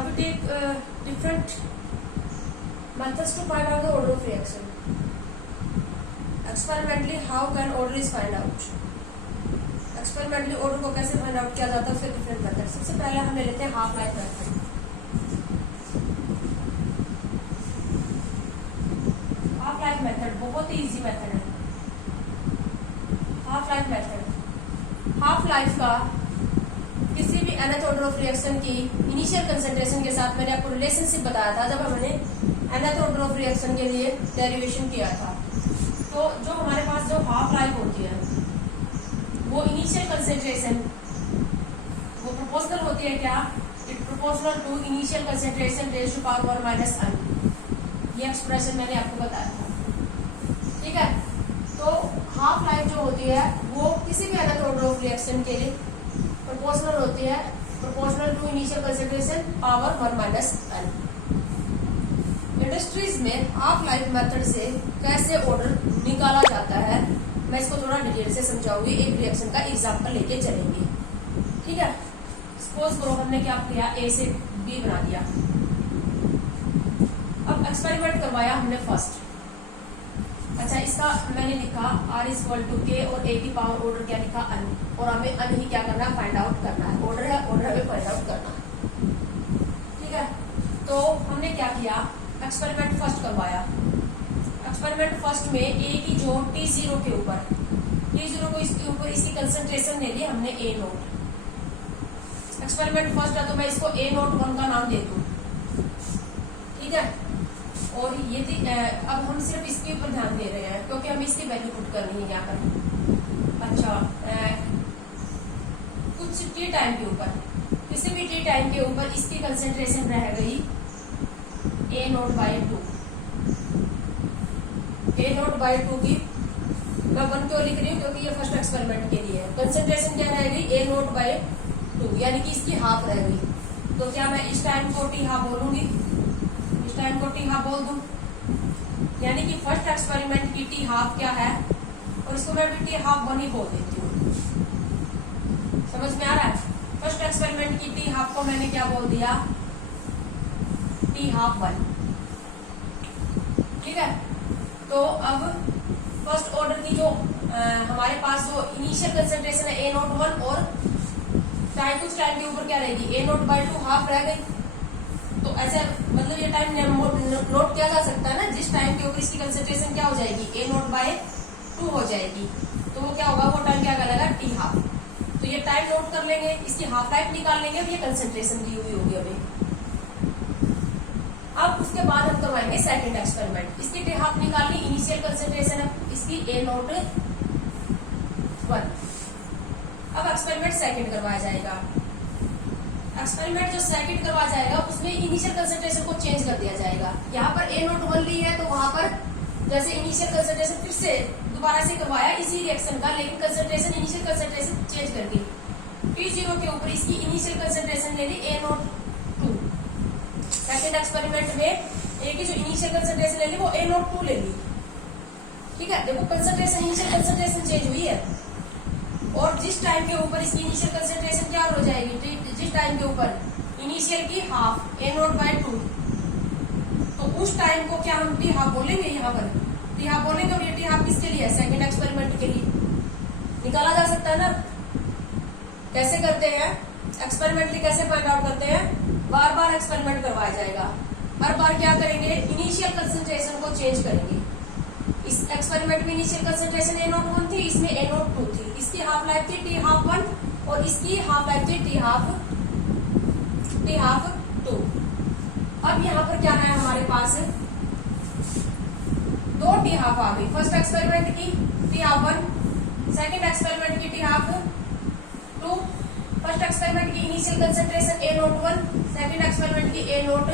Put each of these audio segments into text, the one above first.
Now we take different methods to find out the order of reaction. Experimentally, how can order is find out? Experimentally order को कैसे find out किया जाता है उसके different methods. सबसे पहले हम ले लेते हैं half life method. Half life method बहुत ही इजी मेथड है. Half life method half life का किसी भी nth ऑर्डर ऑफ रिएक्शन की इनिशियल कंसंट्रेशन के साथ मैंने आपको रिलेशनशिप बताया था जब हमने nth ऑर्डर ऑफ रिएक्शन के लिए डेरिवेशन किया था. तो जो हमारे पास जो हाफ लाइफ होती है वो इनिशियल कंसंट्रेशन वो प्रोपोर्शनल होती है. क्या? It proportional to initial concentration raise to power -n. ये एक्सप्रेशन मैंने आपको बताया था. ठीक है. तो हाफ लाइफ जो होती है वो किसी भी nth ऑर्डर ऑफ रिएक्शन के लिए प्रोपोर्शनल होती है, proportional to initial concentration power 1 - n. Industries में हाफ लाइफ मेथड से कैसे ऑर्डर निकाला जाता है मैं इसको थोड़ा डिटेल से समझाऊंगी. एक रिएक्शन का एग्जांपल लेके चलेंगे. ठीक है. सपोज करो हमने क्या किया, ए से बी बना दिया. अब एक्सपेरिमेंट करवाया हमने फर्स्ट. अच्छा, इसका मैंने लिखा R = K और A की पावर ऑर्डर क्या लिखा n. और हमें n ही क्या करना है, फाइंड आउट करना है. ऑर्डर है, ऑर्डर हमें फाइंड आउट करना है. ठीक है. तो हमने क्या किया, एक्सपेरिमेंट फर्स्ट करवाया. एक्सपेरिमेंट फर्स्ट में A की जो T0 के ऊपर T0 को इसके ऊपर इसकी कंसंट्रेशन ले ली हमने A0. एक्सपेरिमेंट फर्स्ट है तो मैं इसको A01 का नाम दे दूं. ठीक है. और ये थी अब हम सिर्फ इसके ऊपर ध्यान दे रहे हैं क्योंकि हमें इसकी वैल्यू पुट करनी है यहाँ पर. अच्छा, कुछ टी टाइम के ऊपर किसी भी टी टाइम के ऊपर इसकी कंसंट्रेशन रह गई A0/2. A0/2 की मैं 1 क्यों लिख रही हूँ क्योंकि ये फर्स्ट एक्सपेरिमेंट के लिए है. कंसंट्रेशन क्या रह गई, A0/2 यानी कि इसकी हाफ रह गई. तो क्या मैं इस टाइम को टी हाफ बोलूंगी, इस टाइम को टी हाफ बोल दूं. यानी कि फर्स्ट एक्सपेरिमेंट की टी हाफ क्या है और इसको मैं भी टी हाफ 1 ही बोल देती हूँ. समझ में आ रहा है. फर्स्ट एक्सपेरिमेंट की टी हाफ को मैंने क्या बोल दिया, टी हाफ 1. ठीक है. तो अब फर्स्ट ऑर्डर की जो हमारे पास जो इनिशियल कंसंट्रेशन है A01 और कुछ टाइम के ऊपर क्या रहेगी, A0/2 हाफ रह गई. तो ऐसे मतलब ये टाइम नोट किया जा सकता है ना, जिस टाइम के ऊपर इसकी कंसंट्रेशन क्या हो जाएगी, A0/2 हो जाएगी. तो वो क्या होगा, वो टाइम क्या कहलाएगा, टी हाफ. तो ये टाइम नोट कर लेंगे, इसकी हाफ लाइफ निकाल लेंगे. अब ये कंसंट्रेशन दी हुई होगी अभी. अब उसके बाद हम करवाएंगे सेकंड एक्सपेरिमेंट. इसकी टी हाफ निकालनी, इनिशियल कंसंट्रेशन है इसकी A01. अब एक्सपेरिमेंट सेकंड करवाया जाएगा. एक्सपेरिमेंट जो सेकंड करवाया जाएगा उसमें इनिशियल कंसंट्रेशन को चेंज कर दिया जाएगा. यहाँ पर A01 ली है तो वहां पर जैसे इनिशियल कंसंट्रेशन फिर से दोबारा से करवाया इसी रिएक्शन का, लेकिन कंसंट्रेशन इनिशियल कंसंट्रेशन चेंज कर दी. T0 के ऊपर इसकी इनिशियल कंसंट्रेशन ले ली A02. सेकंड एक्सपेरिमेंट में A की जो इनिशियल कंसंट्रेशन ले ली वो A02 ले ली. ठीक है. देखो कंसंट्रेशन इनिशियल कंसंट्रेशन चेंज हुई है और जिस टाइम के ऊपर इसकी इनिशियल कंसंट्रेशन क्या हो जाएगी, जिस टाइम के ऊपर इनिशियल की हाफ A0/2 तो उस टाइम को क्या हम टी हाफ बोलेंगे. यहाँ पर टी हाफ बोलेंगे और ये टी हाफ किसके लिए है, सेकंड एक्सपेरिमेंट के लिए. निकाला जा सकता है ना. कैसे करते हैं, एक्सपेरिमेंटली कैसे फाइंड आउट करते हैं, बार बार एक्सपेरिमेंट करवाया जाएगा. हर बार क्या करेंगे, इनिशियल कंसंट्रेशन को चेंज करेंगे. इस एक्सपेरिमेंट में इनिशियल कंसंट्रेशन A01 थी, इसमें A02 थी. इसकी हाफ लाइफ थी टी हाफ 1 और इसकी हाफ लाइफ थी टी हाफ 2. अब यहाँ पर क्या है, हमारे पास 2 टी हाफ आ गई. फर्स्ट एक्सपेरिमेंट की टी हाफ 1, सेकेंड एक्सपेरिमेंट की टी हाफ 2. फर्स्ट एक्सपेरिमेंट की initial concentration A01, second experiment की A02.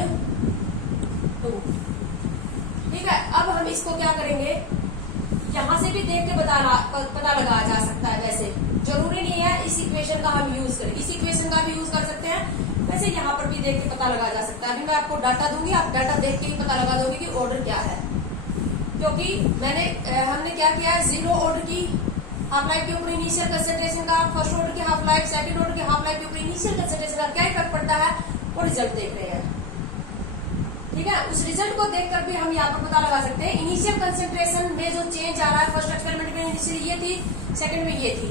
ठीक है. अब हम इसको क्या करेंगे, यहाँ से भी देख के पता लगाया जा सकता है. वैसे जरूरी नहीं है इस इक्वेशन का हम यूज करें, इस इक्वेशन का भी यूज कर सकते हैं. वैसे यहाँ पर भी देख के पता लगाया जा सकता है. अभी मैं आपको डाटा दूंगी, आप डाटा देख के ही पता लगा दोगे कि ऑर्डर क्या है. क्योंकि हमने क्या किया है, 0 ऑर्डर की हाफ लाइफ के ऊपर इनिशियल कंसंट्रेशन का, फर्स्ट ऑर्डर की हाफ लाइफ, सेकंड ऑर्डर की हाफ लाइफ के ऊपर इनिशियल कंसंट्रेशन का क्या इफेक्ट पड़ता है, वो रिजल्ट देख रहे हैं। ठीक है, उस रिजल्ट को देखकर भी हम यहाँ पर पता लगा सकते हैं इनिशियल कंसेंट्रेशन में जो चेंज आ रहा है फर्स्ट एक्सपेरिमेंट में इनिशियल ये थी, सेकंड में ये थी।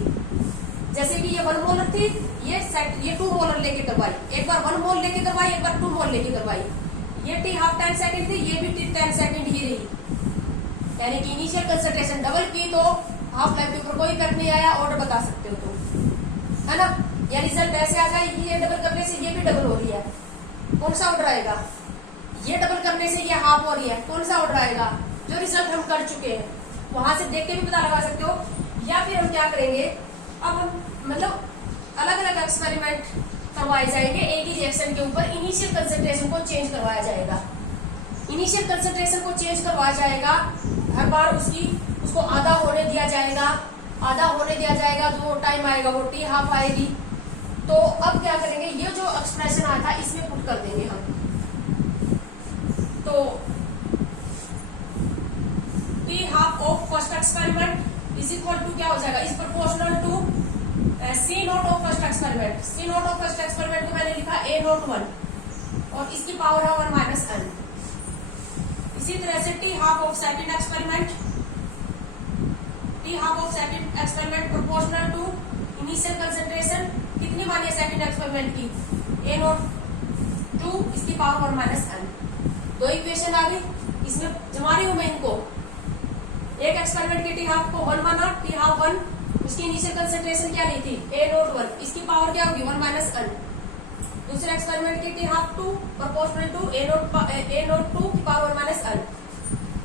जैसे कि ये 1 मोलर थी, ये 2 मोलर लेके करवाई, एक बार 1 मोल लेके करवाई, एक बार 2 मोल लेके करवाई। ये टी हाफ 10 सेकंड थी, ये भी टी 10 सेकंड ही रही, यानी कि इनिशियल कंसेंट्रेशन डबल की तो हाफ लाइफ के ऊपर कोई इफेक्ट नहीं आया, ऑर्डर बता सकते हो तुम, है ना। या रिजल्ट ऐसे आ जाए ये डबल करने से ये भी डबल हो रही है, कौन सा ऑर्डर आएगा? ये डबल करने से ये हाफ हो रही है, कौन सा ऑर्डर आएगा? जो रिजल्ट हम कर चुके हैं वहां से देख के भी पता लगा सकते हो। या फिर हम क्या करेंगे, अब हम मतलब अलग अलग एक्सपेरिमेंट करवाए जाएंगे, एक ही रिएक्शन के ऊपर इनिशियल कंसेंट्रेशन को चेंज करवाया जाएगा। इनिशियल कंसेंट्रेशन को चेंज करवाया जाएगा, हर बार उसको आधा होने दिया जाएगा, आधा होने दिया जाएगा, जो टाइम आएगा वो टी हाफ आएगी। तो अब क्या करेंगे, ये जो एक्सप्रेशन आया था इसमें पुट कर देंगे हम। तो T half of first experiment is equal to क्या हो जाएगा, is proportional to C naught of first experiment. C naught of first experiment को मैंने लिखा ए नॉट 1 और इसकी पावर है 1 माइनस n। इसी तरह से T half of second experiment, T half of second experiment proportional to initial concentration, कितनी मानी है सेकंड एक्सपेरिमेंट की, ए नॉट 2, इसकी पावर 1 माइनस n। दो इक्वेशन आ गई, इसमें जमा रही हूं मैं इनको। एक एक्सपेरिमेंट की टी हाफ को 1 माना, टी हाफ 1, उसकी इनिशियल कंसेंट्रेशन क्या नहीं थी, ए नॉट 1, इसकी पावर क्या होगी 1 माइनस n। दूसरे एक्सपेरिमेंट की T half 2 proportional to A naught 2 की पावर 1 माइनस n।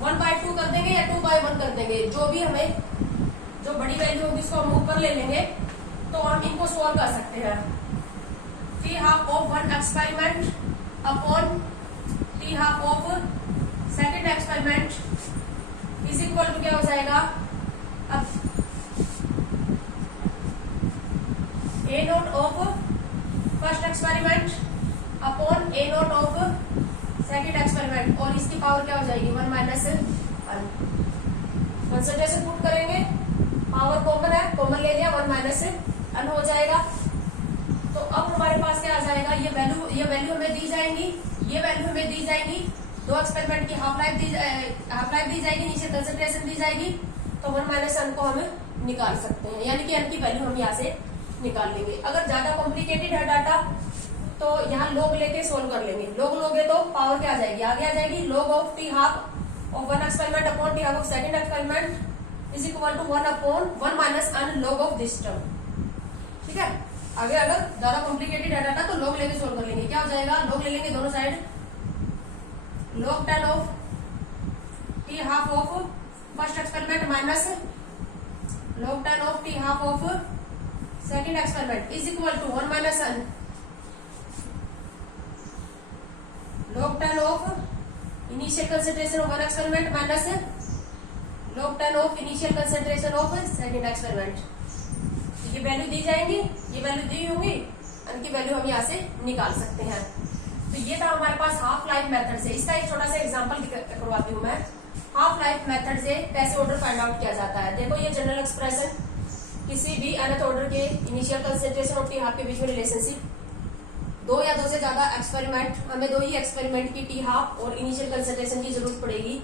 1/2 कर देंगे या 2/1 कर देंगे, जो भी हमें जो बड़ी वैल्यू होगी उसको हम ऊपर ले लेंगे, तो हम इनको सोल्व कर सकते हैं। T half of 1 experiment upon T half of second experiment is equal to क्या हो जाएगा, अब A naught of first experiment upon A naught of second experiment, और इसकी पावर क्या हो जाएगी 1 माइनस n। कंसंट्रेशन पुट करेंगे, पावर कॉमन है, कॉमन ले लिया, 1 माइनस n हो जाएगा। तो अब हमारे पास क्या आ जाएगा, ये वैल्यू हमें दी जाएंगी, ये वैल्यू हमें दी जाएगी, दो एक्सपेरिमेंट की हाफ लाइफ दी जाएगी, इनिशियल कंसेंट्रेशन दी जाएगी, तो 1 माइनस n को हम निकाल सकते हैं, यानी कि n की वैल्यू हम यहाँ से निकाल लेंगे। अगर ज्यादा कॉम्प्लिकेटेड है डाटा तो यहाँ लॉग लेके सोल्व कर लेंगे। लॉग लोगे तो पावर क्या आ जाएगी, आगे आ जाएगी log of T half of 1 experiment upon T half of second experiment is equal to 1 upon 1 minus n log of this term. ठीक है, आगे अगर ज्यादा कॉम्प्लिकेटेड है डाटा तो लॉग लेके सोल्व कर लेंगे। क्या हो जाएगा, लॉग ले लेंगे दोनों side, log 10 of T half of first experiment minus log 10 of T half of second experiment is equal to 1 minus n log 10 of initial concentration of 1 experiment minus log 10 of initial concentration of second experiment. ये value दी जाएंगी, ये value दी होंगी, n की value हम यहाँ से निकाल सकते हैं। तो ये था हमारे पास हाफ लाइफ मेथड से। इसका एक छोटा सा एग्जांपल करवाती हूँ मैं, हाफ लाइफ मेथड से कैसे ऑर्डर फाइंड आउट किया जाता है। देखो ये जनरल एक्सप्रेशन, किसी भी nth ऑर्डर के इनिशियल कंसेंट्रेशन और टी हाफ के बीच में रिलेशनशिप, दो या दो से ज्यादा एक्सपेरिमेंट, हमें दो ही एक्सपेरिमेंट की टी हाफ और इनिशियल कंसेंट्रेशन की जरूरत पड़ेगी।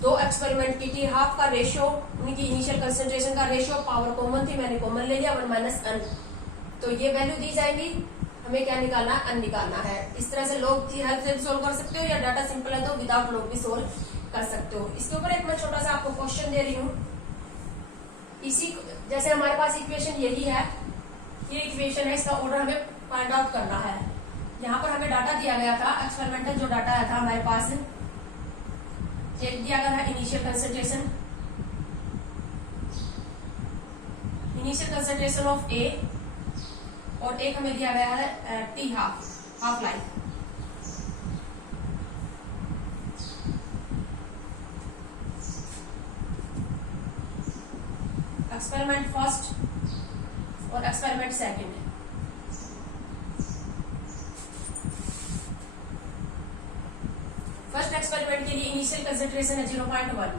दो एक्सपेरिमेंट की टी हाफ का रेशियो, उनकी इनिशियल कंसेंट्रेशन का रेशियो, पावर कॉमन थी, मैंने कॉमन ले लिया 1 माइनस n। तो ये वैल्यू दी जाएंगी, हमें क्या निकालना है, n निकालना है। इस तरह से लॉग की हेल्प से सोल्व कर सकते हो, या डाटा सिंपल है तो विदाउट लॉग भी सोल्व कर सकते हो। इसके ऊपर एक मैं छोटा सा आपको क्वेश्चन दे रही हूँ। इसी जैसे हमारे पास इक्वेशन यही है, ये इक्वेशन है, इसका ऑर्डर हमें फाइंड आउट करना है। यहाँ पर हमें डाटा दिया गया था, एक्सपेरिमेंटल जो डाटा आया था हमारे पास, एक दिया गया है इनिशियल कंसेंट्रेशन ऑफ ए, और एक हमें दिया गया है T half life. Experiment first और एक्सपेरिमेंट सेकंड। फर्स्ट एक्सपेरिमेंट के लिए इनिशियल कंसेंट्रेशन है 0.1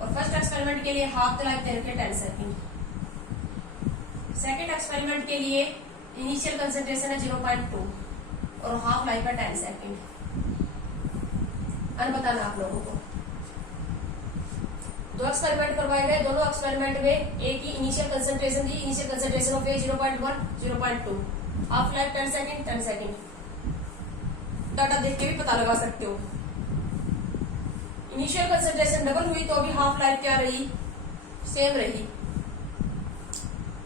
और फर्स्ट एक्सपेरिमेंट के लिए हाफ लाइफ दे रखे 10 सेकेंड। सेकेंड एक्सपेरिमेंट के लिए इनिशियल कंसेंट्रेशन है 0.2 और हाफ लाइफ है 10 सेकेंड। अन बताना आप लोगों को। दो एक्सपेरिमेंट करवाए गए, दोनों एक्सपेरिमेंट में एक ही इनिशियल कंसंट्रेशन दी, initial concentration of A 0.1 0.2, half life 10 second 10 second. Data देख के भी पता लगा सकते हो। इनिशियल कंसंट्रेशन डबल हुई तो भी हाफ लाइफ क्या रही, सेम रही।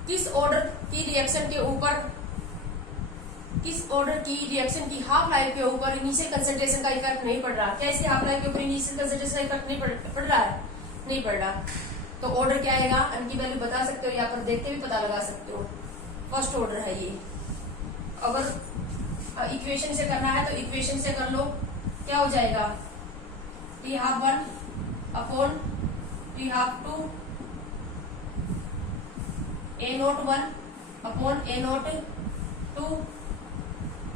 किस ऑर्डर की रिएक्शन के ऊपर, किस ऑर्डर की रिएक्शन की हाफ लाइफ के ऊपर इनिशियल कंसंट्रेशन का इफेक्ट नहीं पड़ रहा? क्या इसकी हाफ लाइफ के ऊपर इनिशियल कंसंट्रेशन का इफेक्ट नहीं पड़ रहा है? नहीं पड़ रहा। तो ऑर्डर क्या आएगा? n की वैल्यू बता सकते हो, यहाँ पर देख के भी पता लगा सकते हो। फर्स्ट ऑर्डर है ये। अगर इक्वेशन से करना है तो इक्वेशन से कर लो। क्या हो जाएगा? T half 1 upon T half 2 ए नोट 1 अपॉन ए नोट 2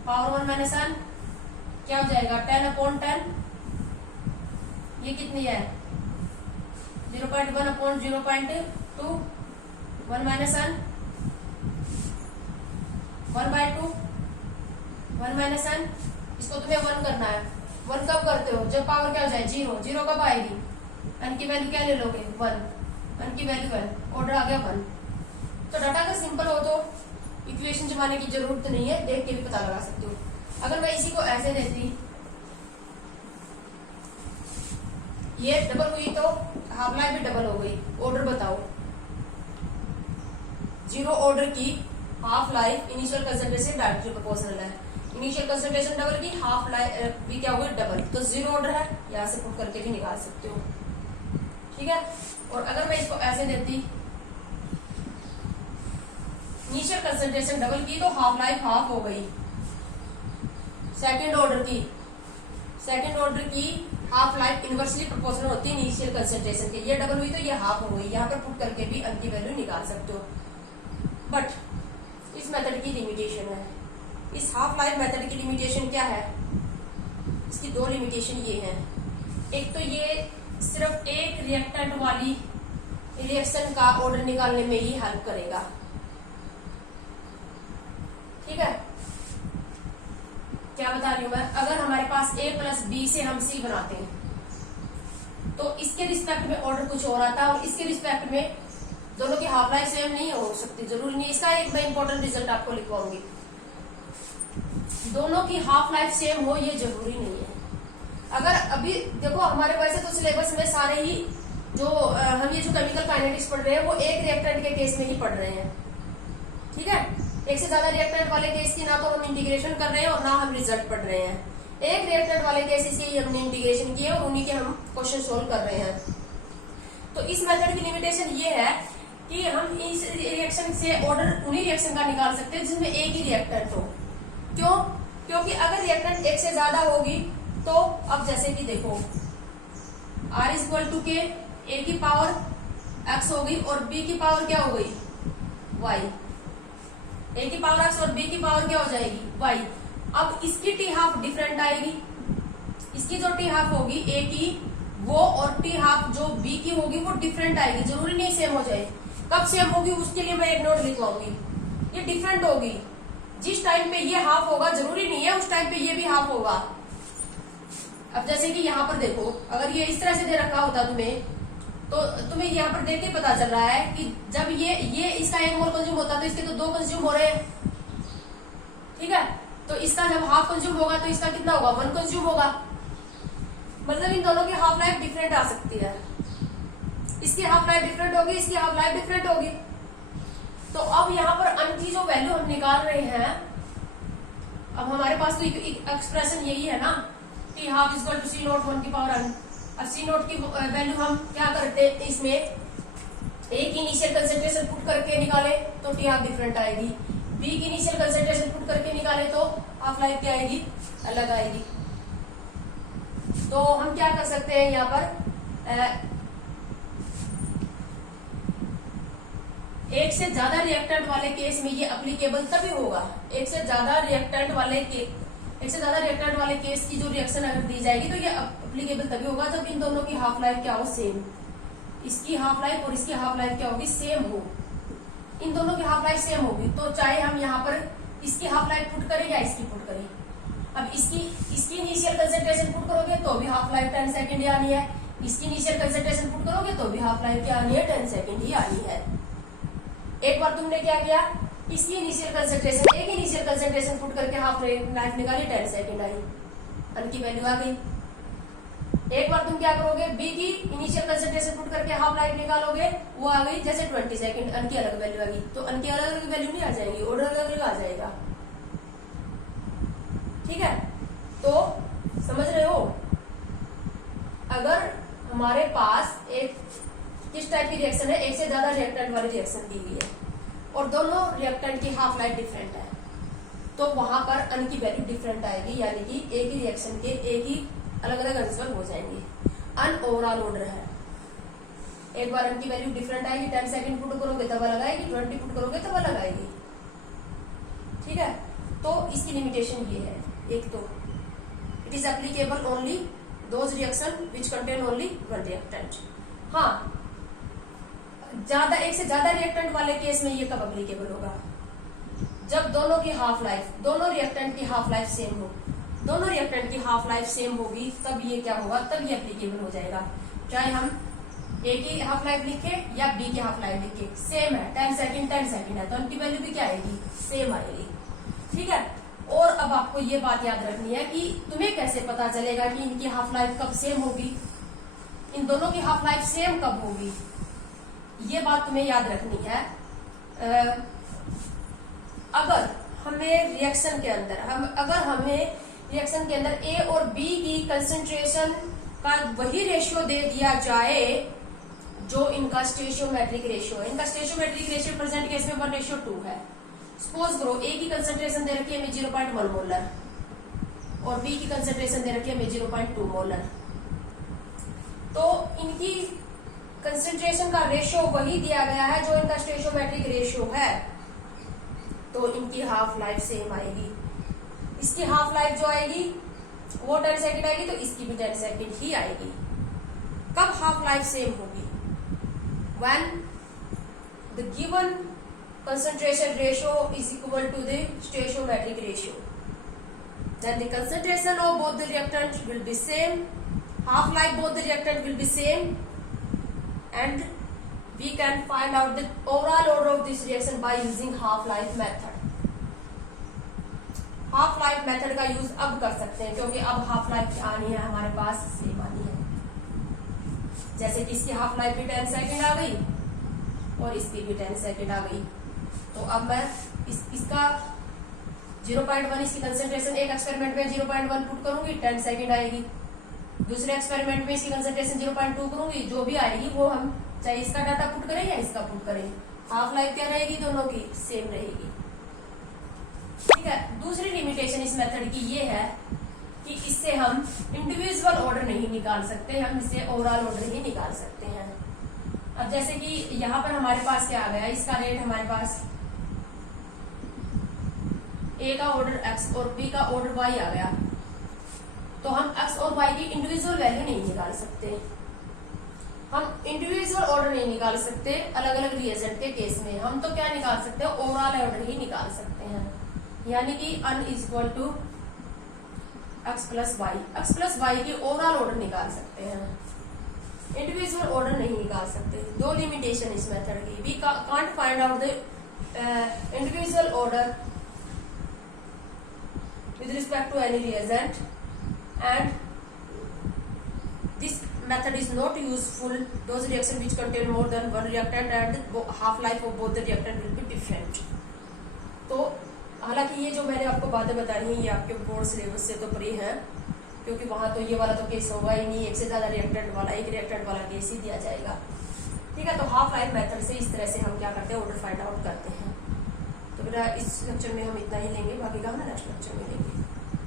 पावर 1 माइनस 1 क्या हो जाएगा? 10 अपॉन 10। ये कितनी है? 0.1 अपॉन 0.2 1 माइनस 1 1/2 1 माइनस 1। इसको तुम्हें 1 करना है। 1 कब करते हो? जब पावर क्या हो जाए? 0। 0 कब आएगी? n की वैल्यू क्या ले लोगे? 1। n की वैल्यू 1, ऑर्डर आ गया 1। तो डाटा अगर सिंपल हो तो इक्वेशन जमाने की जरूरत नहीं है, देख के भी पता लगा सकते हो। अगर मैं इसी को ऐसे देती, ये डबल हुई तो हाफ लाइफ भी डबल हो गई। ऑर्डर बताओ। 0 ऑर्डर की half life initial concentration directly proportional है। इनिशियल कंसंट्रेशन डबल की, हाफ लाइफ भी क्या होगी? डबल। तो 0 ऑर्डर है, यहां से पुट करके भी निकाल सकते हो। ठीक है। और अगर मैं इसको ऐसे देती, इनिशियल कंसंट्रेशन डबल की तो हाफ लाइफ हाफ हो गई। सेकंड ऑर्डर की हाफ लाइफ इनवर्सली प्रोपोर्शनल होती है इनिशियल कंसंट्रेशन के। ये डबल हुई तो ये हाफ हो गई। यहाँ पर पुट करके भी n की वैल्यू निकाल सकते हो। बट इस मेथड की लिमिटेशन है। इस हाफ लाइफ मेथड की लिमिटेशन क्या है? इसकी दो लिमिटेशन ये है। एक तो ये सिर्फ एक रिएक्टेंट वाली रिएक्शन का ऑर्डर निकालने में ही हेल्प करेगा। ठीक है। क्या बता रही हूं मैं? अगर हमारे पास a प्लस बी से हम c बनाते हैं तो इसके रिस्पेक्ट में ऑर्डर कुछ और आता है और इसके रिस्पेक्ट में दोनों की हाफ लाइफ सेम नहीं हो सकती, जरूरी नहीं। इसका एक मैं इंपॉर्टेंट रिजल्ट आपको लिखवाऊंगी। दोनों की हाफ लाइफ सेम हो ये जरूरी नहीं है। अगर अभी देखो हमारे वैसे तो सिलेबस में सारे ही जो हम ये जो केमिकल काइनेटिक्स पढ़ रहे हैं वो एक रिएक्टेंट के केस में ही पढ़ रहे हैं। ठीक है। एक से ज्यादा रिएक्टेंट वाले केस की ना तो हम इंटीग्रेशन कर रहे हैं और ना हम रिजल्ट पढ़ रहे हैं। एक रिएक्टेंट वाले केसेस की हमने इंटीग्रेशन किए और उन्हीं के हम क्वेश्चन सोल्व कर रहे हैं। तो इस मेथड की लिमिटेशन ये है कि हम इस रिएक्शन से ऑर्डर उन्हीं रिएक्शन का निकाल सकते हैं जिसमें एक ही रिएक्टेंट हो। क्यों? क्योंकि अगर रिएक्टेंट एक से ज्यादा होगी तो अब जैसे कि देखो R इक्वल टू के ए की पावर x हो गई और b की पावर क्या हो गई? y। a की पावर x और b की पावर क्या हो जाएगी? y। अब इसकी टी हाफ डिफरेंट आएगी। इसकी जो टी हाफ होगी a की वो और टी हाफ जो b की होगी वो डिफरेंट आएगी। जरूरी नहीं सेम हो जाए। कब सेम होगी उसके लिए मैं एक नोट लिखवाऊंगी। ये डिफरेंट होगी। जिस टाइम पे ये हाफ होगा जरूरी नहीं है उस टाइम पे ये भी हाफ होगा। अब जैसे कि यहाँ पर देखो, अगर ये इस तरह से दे रखा होता तुम्हें तो तुम्हें यहाँ पर देख के पता चल रहा है कि जब ये इसका एक मोल कंज्यूम होता तो इसके तो दो कंज्यूम हो रहे हैं। ठीक है। तो इसका जब हाफ कंज्यूम होगा तो इसका कितना होगा? 1 कंज्यूम होगा। मतलब इन दोनों की हाफ लाइफ डिफरेंट आ सकती है। इसकी हाफ लाइफ डिफरेंट होगी, इसकी हाफ लाइफ डिफरेंट होगी। तो अब यहाँ पर अन की जो वैल्यू हम निकाल रहे हैं, अब हमारे पास तो एक्सप्रेशन यही है ना, T half equal to C naught 1 की पावर n। अब सी नोट की वैल्यू हम क्या करते हैं, इसमें एक इनिशियल कंसेंट्रेशन पुट करके निकाले तो टी हाफ डिफरेंट आएगी। बी की इनिशियल कंसेंट्रेशन पुट करके निकाले तो हाफ लाइफ क्या आएगी? अलग आएगी। तो हम क्या कर सकते हैं यहाँ पर, एक से ज्यादा रिएक्टेंट वाले केस में ये अप्लीकेबल तभी होगा। एक से ज्यादा रिएक्टेंट वाले केस की जो रिएक्शन अगर दी जाएगी तो ये अप्लीकेबल तभी होगा जब इन दोनों की हाफ लाइफ क्या हो? सेम। इसकी हाफ लाइफ और इसकी हाफ लाइफ क्या होगी? सेम हो। इन दोनों की हाफ लाइफ सेम होगी तो चाहे हम यहाँ पर इसकी हाफ लाइफ पुट करें या इसकी पुट करें, अब इसकी इनिशियल कंसंट्रेशन पुट करोगे तो भी हाफ लाइफ 10 सेकंड ही आनी है, इसकी इनिशियल कंसंट्रेशन पुट करोगे तो भी हाफ लाइफ क्या आनी है, 10 सेकंड ही आनी है। एक बार तुमने क्या किया, इसकी इनिशियल कंसंट्रेशन, एक इनिशियल कंसंट्रेशन पुट करके हाफ लाइफ निकाली, 10 सेकंड आई, अन की वैल्यू आ गई। एक बार तुम क्या करोगे, बी की इनिशियल कंसंट्रेशन पुट करके हाफ लाइफ निकालोगे, वो आ गई जैसे 20 सेकंड, अन की अलग वैल्यू आ गई। तो अन की अलग अलग वैल्यू नहीं आ जाएगी, ऑर्डर अलग अलग आ जाएगा। ठीक है, तो समझ रहे हो, अगर हमारे पास एक किस टाइप की रिएक्शन है, एक से ज्यादा रिएक्टेंट वाली रिएक्शन दी हुई है और दोनों रिएक्टेंट की हाफ लाइफ डिफरेंट है, तो वहां पर अन की वैल्यू डिफरेंट आएगी, यानी कि एक ही रिएक्शन के एक ही अलग अलग आंसर हो जाएंगे। अन ओवरऑल ऑर्डर है, एक बार अन की वैल्यू डिफरेंट आएगी, 10 सेकंड पुट करोगे तब अलग आएगी, 20 पुट करोगे तब अलग आएगी। ठीक है, तो इसकी लिमिटेशन ये है, एक तो it is applicable only those reaction which contain only one reactant. हाँ, ज्यादा, एक से ज्यादा रिएक्टेंट वाले केस में ये कब एप्लीकेबल होगा, जब दोनों की हाफ लाइफ, दोनों रिएक्टेंट की हाफ लाइफ सेम हो, दोनों रिएक्टेंट की हाफ लाइफ सेम होगी, तब ये क्या होगा, तब ये एप्लीकेबल हो जाएगा। चाहे हम ए की हाफ लाइफ लिखे या बी की हाफ लाइफ लिखे, सेम है, 10 सेकंड है, तो उनकी वैल्यू भी क्या आएगी, सेम आएगी। ठीक है, और अब आपको ये बात याद रखनी है कि तुम्हें कैसे पता चलेगा कि इनकी हाफ लाइफ कब सेम होगी, इन दोनों की हाफ लाइफ सेम कब होगी, ये बात तुम्हें याद रखनी है। अगर हमें रिएक्शन के अंदर ए और बी की कंसंट्रेशन का वही रेशियो दे दिया जाए जो इनका स्टेशियोमेट्रिक रेशियो है, इनका स्टेशियोमेट्रिक रेशियो प्रेजेंट केस में 1:2 है। सपोज करो ए की कंसंट्रेशन दे रखी है हमें 0.1 मोलर और बी की कंसंट्रेशन दे रखी है हमें 0.2 मोलर, तो इनकी कंसंट्रेशन का रेशियो वही दिया गया है जो इनका स्टेशियोमेट्रिक रेशियो है, तो इनकी हाफ लाइफ सेम आएगी। इसकी हाफ लाइफ जो आएगी वो 10 सेकंड आएगी, तो इसकी भी 10 सेकंड ही आएगी। कब हाफ लाइफ सेम होगी, when the given concentration ratio is equal to the stoichiometric ratio, then the concentration of both the reactants will be same, half life both the reactant will be same, and we can find out the overall order of this reaction by using half life method। Half life method का use अब कर सकते हैं क्योंकि अब half life आनी है हमारे पास, सेम आनी है। जैसे कि इसकी हाफ लाइफ भी 10 सेकंड आ गई और इसकी भी 10 सेकंड आ गई, तो अब मैं इसका 0.1 इसकी कंसंट्रेशन एक एक्सपेरिमेंट में 0.1 पुट करूंगी, 10 सेकंड आएगी। दूसरे एक्सपेरिमेंट में इसकी कंसंट्रेशन 0.2 करूंगी, जो भी आएगी वो हम चाहे इसका डाटा पुट करें या इसका पुट करें, हाफ लाइफ क्या रहेगी, दोनों की सेम रहेगी। ठीक है, दूसरी लिमिटेशन इस मेथड की ये है कि इससे हम इंडिविजुअल ऑर्डर नहीं निकाल सकते, हम इससे ओवरऑल ऑर्डर ही निकाल सकते हैं। अब जैसे कि यहाँ पर हमारे पास क्या आ गया, इसका रेट हमारे पास ए का ऑर्डर एक्स और बी का ऑर्डर वाई आ गया, तो हम एक्स और वाई की इंडिविजुअल वैल्यू नहीं निकाल सकते, हम इंडिविजुअल ऑर्डर नहीं निकाल सकते अलग अलग रिएजेंट के केस में। हम तो क्या निकाल सकते हैं, ओवरऑल ऑर्डर ही निकाल सकते हैं, यानी कि n is equal to X plus Y की ओवरऑल ऑर्डर निकाल सकते हैं, इंडिविजुअल ऑर्डर नहीं निकाल सकते। दो लिमिटेशन इस मेथड की, we can't find out the individual order with respect to any reagent, and this method is not useful those reactions which contain more than one reactant and half life of both the reactant will be different। तो हालांकि ये जो मैंने आपको बातें बताई हैं ये आपके बोर्ड सिलेबस से तो परे हैं, क्योंकि वहां तो ये वाला तो केस होगा ही नहीं, एक से ज्यादा रिएक्टेंट वाला, एक रिएक्टेंट वाला केस ही दिया जाएगा। ठीक है, तो हाफ लाइफ मेथड से इस तरह से हम क्या करते हैं, ऑर्डर फाइंड आउट करते हैं। तो बेटा इस लेक्चर में हम इतना ही लेंगे, बाकी का हम नेक्स्ट लेक्चर में लेंगे।